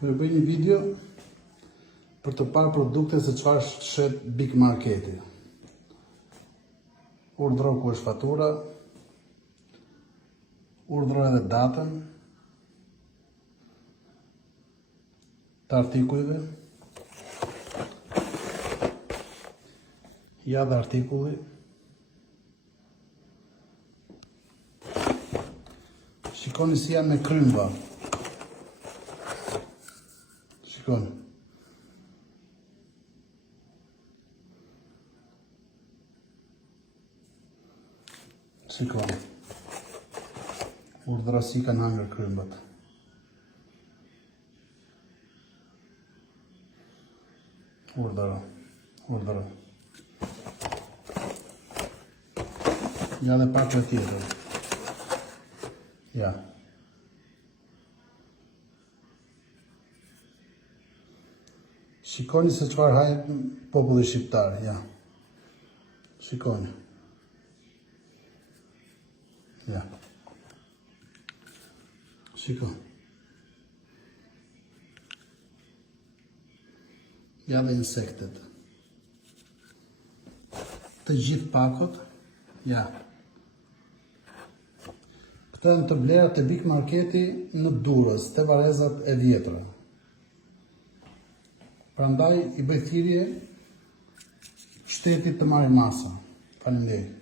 Për bëj një video për të parë produkte se çfarë shet Big Marketi. Urdhëro ku është fatura, urdhëro edhe datën të artikujve, ja dhe artikulli, shikoni si janë me krymba. Shikoni. Shikoni. Urdhëra si kanë hangër krymbat. Urdhëra. Ja dhe pak e tjetër. Ja. Shikoni se çfarë hajë populli shqiptar, ja. Shikoni. Ja. Shikoni. Ja dhe insektet. Të gjithë pakot, ja. Këto janë të vlerat e Big Marketi në Durrës, te varrezat e vjetra. Prandaj i bëj thirrje shtetit të marrë masa. Faleminderit.